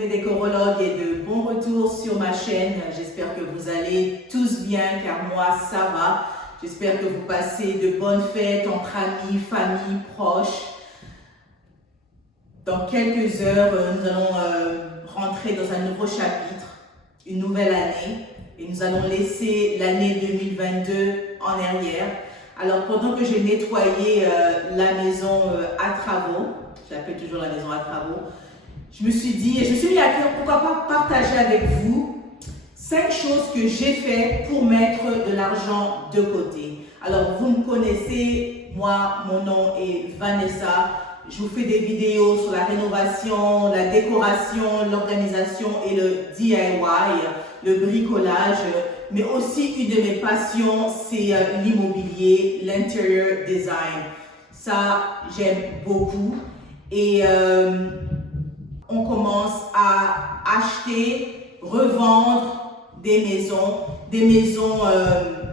mes décorologues et de bon retour sur ma chaîne. J'espère que vous allez tous bien car moi ça va. J'espère que vous passez de bonnes fêtes entre amis, famille, proches. Dans quelques heures, nous allons rentrer dans un nouveau chapitre, une nouvelle année. Et nous allons laisser l'année 2022 en arrière. Alors pendant que j'ai nettoyé la maison à travaux, j'appelle toujours la maison à travaux, je me suis dit, et je me suis mis à cœur, pourquoi pas partager avec vous 5 choses que j'ai fait pour mettre de l'argent de côté. Alors vous me connaissez, moi, mon nom est Vanessa. Je vous fais des vidéos sur la rénovation, la décoration, l'organisation et le DIY, le bricolage. Mais aussi une de mes passions, c'est l'immobilier, l'interior design. Ça, j'aime beaucoup. Et on commence à acheter, revendre des maisons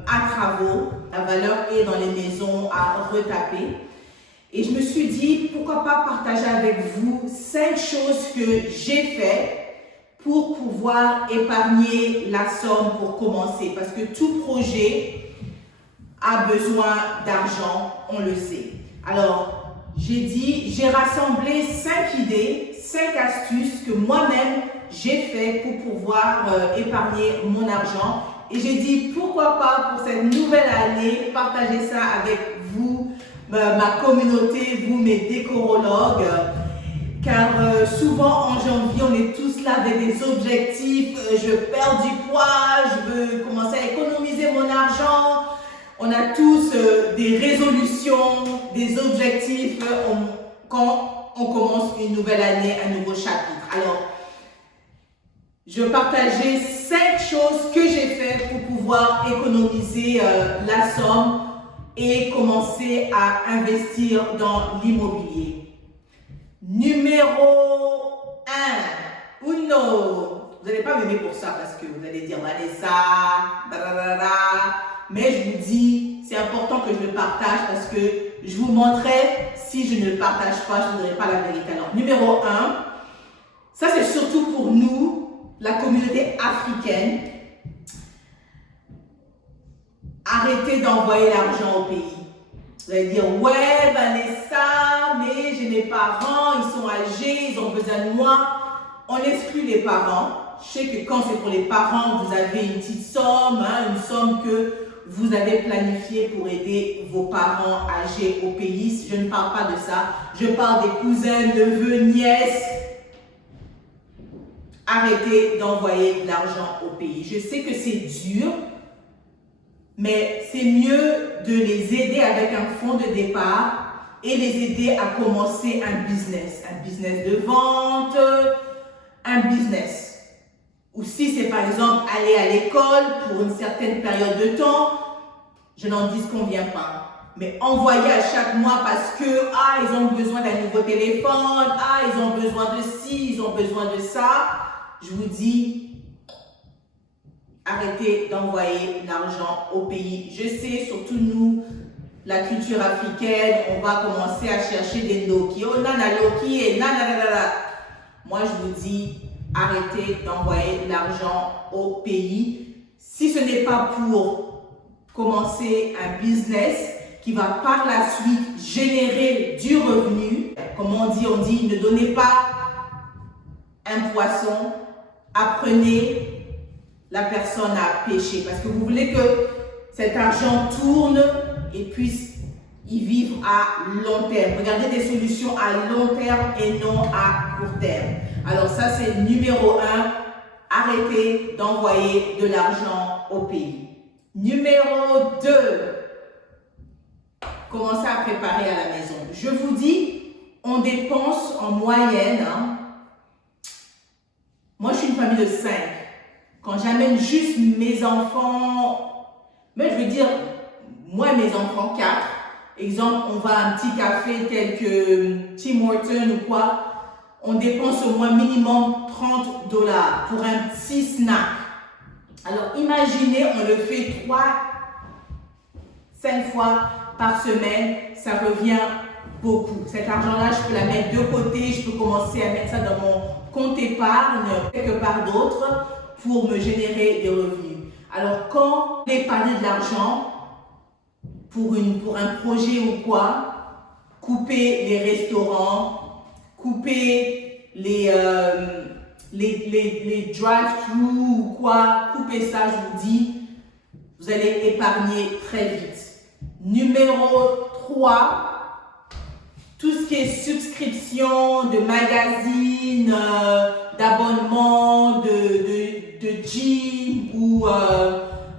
à travaux. La valeur est dans les maisons à retaper. Et je me suis dit, pourquoi pas partager avec vous 5 choses que j'ai faites pour pouvoir épargner la somme pour commencer. Parce que tout projet a besoin d'argent, on le sait. Alors, j'ai rassemblé 5 idées, 5 astuces que moi-même j'ai fait pour pouvoir épargner mon argent. Et j'ai dit, pourquoi pas pour cette nouvelle année, partager ça avec vous, ma communauté, vous, mes décorologues. Car souvent en janvier, on est tous là avec des objectifs. Je perds du poids, je veux commencer à économiser mon argent. On a tous des résolutions, des objectifs quand on commence une nouvelle année, un nouveau chapitre. Alors, je vais partager 5 choses que j'ai faites pour pouvoir économiser la somme et commencer à investir dans l'immobilier. Numéro 1, uno. Vous n'allez pas m'aimer pour ça parce que vous allez dire Vanessa, mais je vous dis, c'est important que je le partage parce que je vous montrerai, si je ne le partage pas, je ne dirai pas la vérité. Alors, numéro 1, ça c'est surtout pour nous, la communauté africaine. Arrêtez d'envoyer l'argent au pays. Vous allez dire, ouais Vanessa, mais j'ai mes parents, ils sont âgés, ils ont besoin de moi. On exclut les parents. Je sais que quand c'est pour les parents, vous avez une petite somme, une somme que vous avez planifiée pour aider vos parents âgés au pays. Je ne parle pas de ça. Je parle des cousins, neveux, nièces. Arrêtez d'envoyer de l'argent au pays. Je sais que c'est dur. Mais c'est mieux de les aider avec un fonds de départ et les aider à commencer un business de vente, un business. Ou si c'est par exemple aller à l'école pour une certaine période de temps, je n'en disconviens pas. Mais envoyer à chaque mois parce que ils ont besoin d'un nouveau téléphone, ils ont besoin de ci, ils ont besoin de ça, je vous dis, arrêtez d'envoyer l'argent au pays. Je sais, surtout nous, la culture africaine, on va commencer à chercher des Nokia. Oh, nana Loki et nanana. Moi, je vous dis, arrêtez d'envoyer l'argent au pays. Si ce n'est pas pour commencer un business qui va par la suite générer du revenu, comme on dit, ne donnez pas un poisson, apprenez la personne à pêcher parce que vous voulez que cet argent tourne et puisse y vivre à long terme. Regardez des solutions à long terme et non à court terme. Alors ça c'est numéro 1, arrêtez d'envoyer de l'argent au pays. Numéro 2, commencez à préparer à la maison. Je vous dis, on dépense en moyenne, moi je suis une famille de 5. Quand j'amène juste mes enfants, mais je veux dire, moi et mes enfants 4, exemple, on va à un petit café tel que Tim Hortons ou quoi, on dépense au moins minimum $30 pour un petit snack. Alors imaginez, on le fait 5 fois par semaine, ça revient beaucoup. Cet argent-là, je peux la mettre de côté, je peux commencer à mettre ça dans mon compte épargne quelque part d'autre pour me générer des revenus. Alors, quand vous épargnez de l'argent pour un projet ou quoi, coupez les restaurants, coupez les drive-thru ou quoi, coupez ça, je vous dis, vous allez épargner très vite. Numéro 3, tout ce qui est subscription de magazines, d'abonnements, de gym ou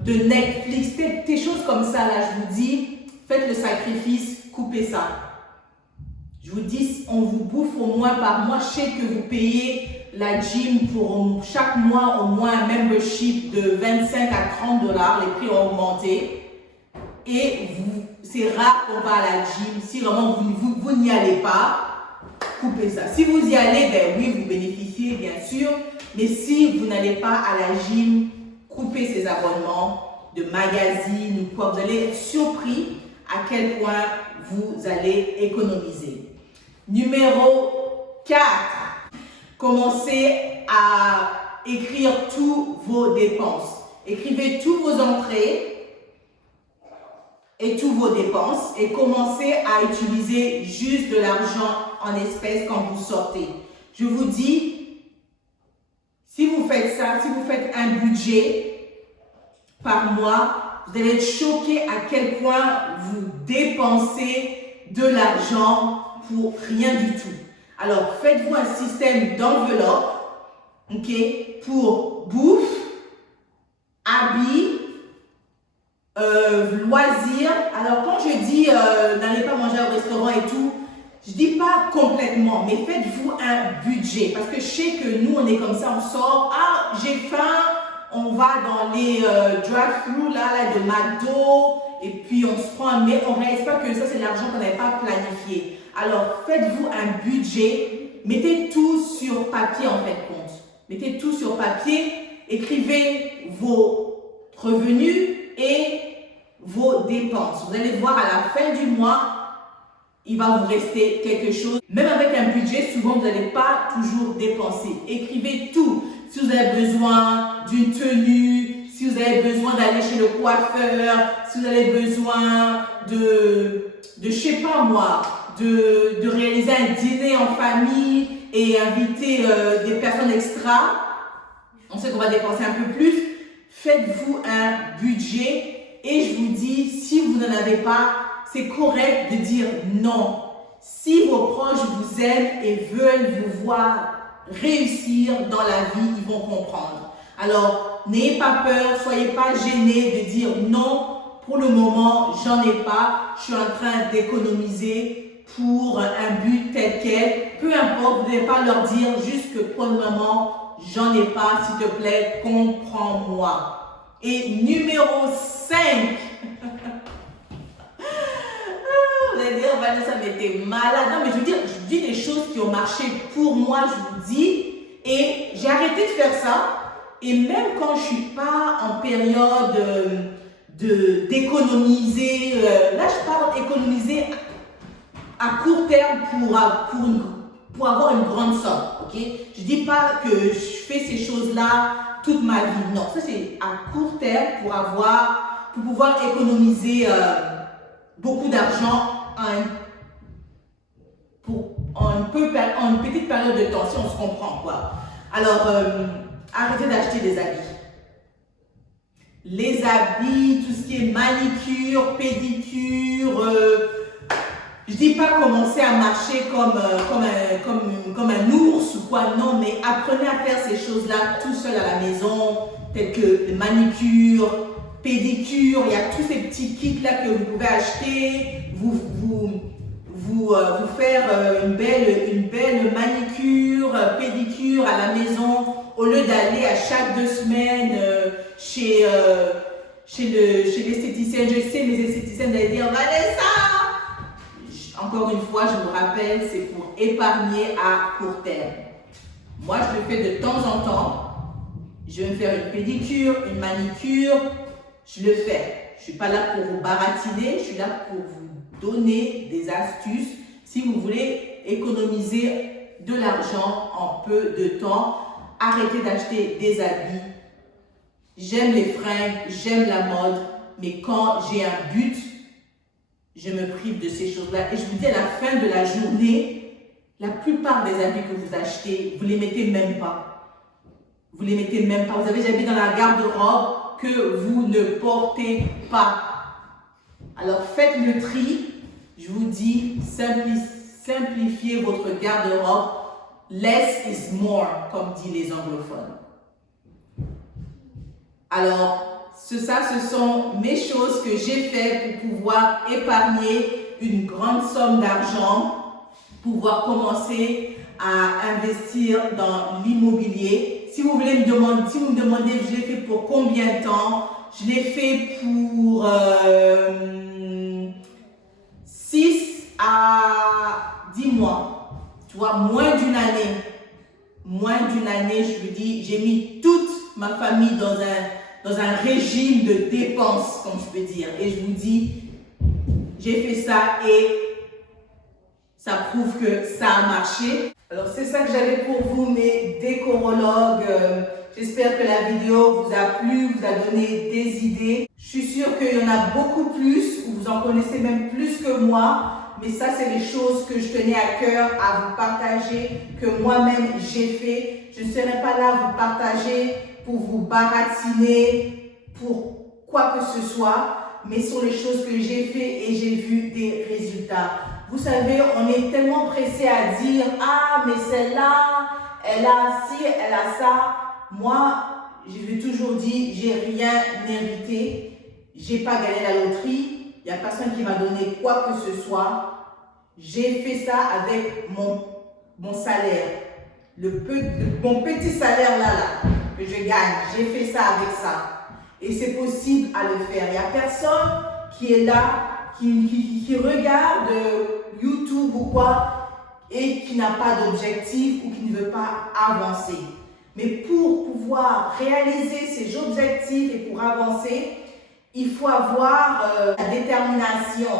de Netflix, des choses comme ça, là, je vous dis, faites le sacrifice, coupez ça. Je vous dis, on vous bouffe au moins par mois. Je sais que vous payez la gym pour chaque mois au moins un membership de 25 à 30 dollars. Les prix ont augmenté. Et c'est rare qu'on va à la gym. Si vraiment vous n'y allez pas, coupez ça. Si vous y allez, ben oui, vous bénéficiez bien sûr. Mais si vous n'allez pas à la gym, coupez ces abonnements de magazines ou quoi. Vous allez être surpris à quel point vous allez économiser. Numéro 4, commencez à écrire tous vos dépenses. Écrivez tous vos entrées et tous vos dépenses et commencez à utiliser juste de l'argent en espèces quand vous sortez. Je vous dis, si vous faites ça, si vous faites un budget par mois, vous allez être choqué à quel point vous dépensez de l'argent pour rien du tout. Alors, faites-vous un système d'enveloppe, ok, pour bouffe, habits, loisirs. Alors, quand je dis n'allez pas manger au restaurant et tout, je dis pas complètement, mais faites-vous un budget. Parce que je sais que nous, on est comme ça, on sort, ah, j'ai faim, on va dans les drive-thru là, de McDo, et puis on se prend, mais on ne réalise pas que ça, c'est l'argent qu'on n'avait pas planifié. Alors, faites-vous un budget, mettez tout sur papier en fin de compte. Mettez tout sur papier, écrivez vos revenus et vos dépenses. Vous allez voir à la fin du mois, il va vous rester quelque chose. Même avec un budget, souvent, vous n'allez pas toujours dépenser. Écrivez tout. Si vous avez besoin d'une tenue, si vous avez besoin d'aller chez le coiffeur, si vous avez besoin je sais pas moi, de réaliser un dîner en famille et inviter des personnes extra, on sait qu'on va dépenser un peu plus, faites-vous un budget et je vous dis, si vous n'en avez pas, c'est correct de dire non. Si vos proches vous aiment et veulent vous voir réussir dans la vie, ils vont comprendre. Alors, n'ayez pas peur, soyez pas gênés de dire non. Pour le moment, j'en ai pas. Je suis en train d'économiser pour un but tel quel. Peu importe, vous ne devez pas leur dire juste que pour le moment, j'en ai pas. S'il te plaît, comprends-moi. Et numéro 5. Vous allez dire, Vanessa, mais t'es malade. Non, mais je veux dire, je dis des choses qui ont marché pour moi, je vous dis. Et j'ai arrêté de faire ça. Et même quand je ne suis pas en période d'économiser, là je parle d'économiser à court terme pour avoir une grande somme. Okay? Je ne dis pas que je fais ces choses-là toute ma vie. Non, ça c'est à court terme pour pouvoir économiser beaucoup d'argent en une petite période de temps, si on se comprend quoi. Alors, arrêtez d'acheter des habits. Les habits, tout ce qui est manicure, pédicure, je dis pas commencer à marcher comme un ours ou quoi, non, mais apprenez à faire ces choses-là tout seul à la maison, telles que manicure, pédicure, il y a tous ces petits kits-là que vous pouvez acheter, vous faire une belle manicure, pédicure à la maison, au lieu d'aller à chaque 2 semaines chez l'esthéticienne. Je sais, les esthéticiennes allaient dire, Vanessa! Encore une fois, je vous rappelle, c'est pour épargner à court terme. Moi, je le fais de temps en temps. Je vais me faire une pédicure, une manicure, je le fais. Je ne suis pas là pour vous baratiner, je suis là pour vous donner des astuces si vous voulez économiser de l'argent en peu de temps. Arrêtez d'acheter des habits. J'aime les fringues, j'aime la mode, mais quand j'ai un but, je me prive de ces choses-là. Et je vous dis, à la fin de la journée, la plupart des habits que vous achetez, vous ne les mettez même pas. Vous ne les mettez même pas. Vous avez des habits dans la garde-robe que vous ne portez pas. Alors faites le tri. Je vous dis, simplifiez votre garde-robe. Less is more, comme disent les anglophones. Alors, ce sont mes choses que j'ai faites pour pouvoir épargner une grande somme d'argent, pouvoir commencer à investir dans l'immobilier. Si vous me demandez, je l'ai fait pour combien de temps? Je l'ai fait pour 6 à 10 mois. Tu vois, moins d'une année. Moins d'une année, je vous dis, j'ai mis toute ma famille dans un régime de dépenses, comme je peux dire. Et je vous dis, j'ai fait ça et ça prouve que ça a marché. Alors, c'est ça que j'avais pour vous, mes décorologues. J'espère que la vidéo vous a plu, vous a donné des idées. Je suis sûre qu'il y en a beaucoup plus, ou vous en connaissez même plus que moi. Mais ça, c'est les choses que je tenais à cœur à vous partager, que moi-même j'ai fait. Je ne serai pas là à vous partager pour vous baratiner, pour quoi que ce soit, mais ce sont les choses que j'ai fait et j'ai vu des résultats. Vous savez, on est tellement pressé à dire « Ah, mais celle-là, elle a ci, elle a ça ». Moi, je lui ai toujours dit, j'ai rien hérité, j'ai pas gagné la loterie. Il n'y a personne qui m'a donné quoi que ce soit. J'ai fait ça avec mon salaire. Mon petit salaire là, que je gagne. J'ai fait ça avec ça. Et c'est possible à le faire. Il n'y a personne qui est là, qui regarde YouTube ou quoi, et qui n'a pas d'objectif ou qui ne veut pas avancer. Mais pour pouvoir réaliser ces objectifs et pour avancer, il faut avoir la détermination.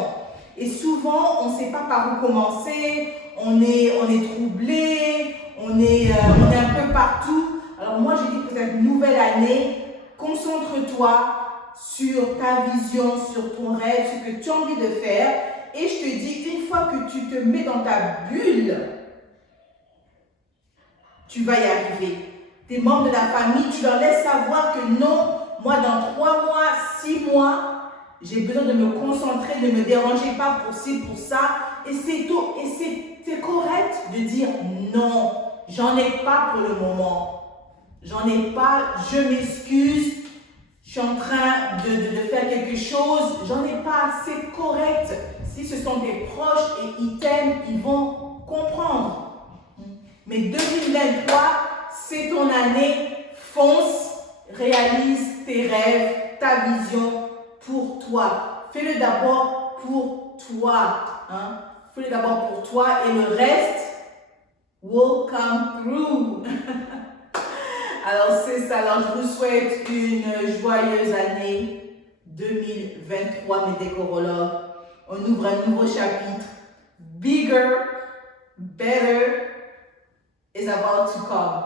Et souvent, on ne sait pas par où commencer, on est troublé, on est un peu partout. Alors moi, je dis que cette nouvelle année, concentre-toi sur ta vision, sur ton rêve, ce que tu as envie de faire. Et je te dis, une fois que tu te mets dans ta bulle, tu vas y arriver. Tes membres de la famille, tu leur laisses savoir que non, moi dans 3 mois, 6 mois, j'ai besoin de me concentrer, ne me dérangez pas pour ci, pour ça. Et c'est tout. Et c'est correct de dire non, j'en ai pas pour le moment. J'en ai pas, je m'excuse, je suis en train de faire quelque chose, j'en ai pas, c'est correct. Si ce sont tes proches et ils t'aiment, ils vont comprendre. Mais 2023, c'est ton année, fonce, réalise tes rêves, ta vision pour toi. Fais-le d'abord pour toi. Hein? Fais-le d'abord pour toi et le reste will come through. Alors c'est ça, alors je vous souhaite une joyeuse année 2023, mes décorologues. On ouvre un nouveau chapitre. Bigger, better is about to come.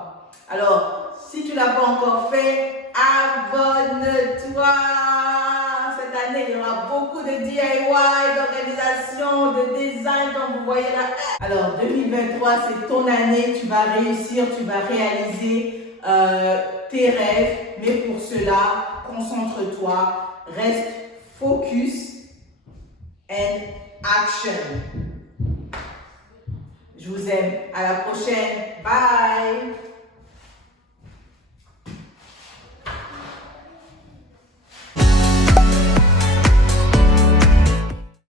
Alors, si tu ne l'as pas encore fait, abonne-toi. Cette année, il y aura beaucoup de DIY, d'organisation, de design, comme vous voyez là. Alors, 2023, c'est ton année. Tu vas réussir, tu vas réaliser tes rêves. Mais pour cela, concentre-toi, reste focus and action. Je vous aime. À la prochaine. Bye.